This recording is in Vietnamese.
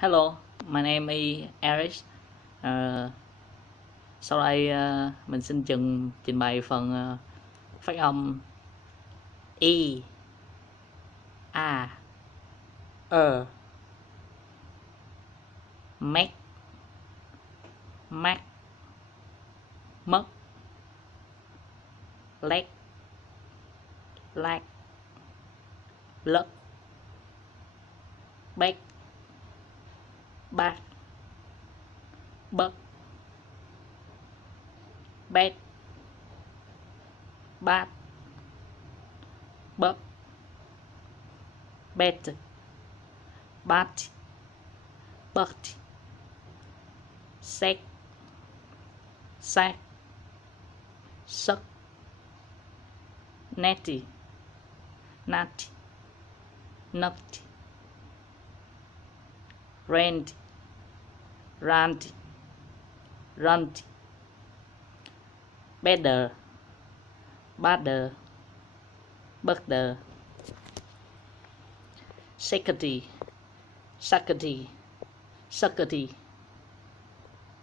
Hello, my name is Eric. Ờ, Sau đây mình xin trình bày phần phát âm I, A, mét, mát, mất, lét, lát, lất, bét, bát, bất, bét, bát, bấp, bét, bát, bớt, xét, sát, sất, netty, natty, nutty, randy, randy, runty, better, badder, butter, secretary, suckety, suckety,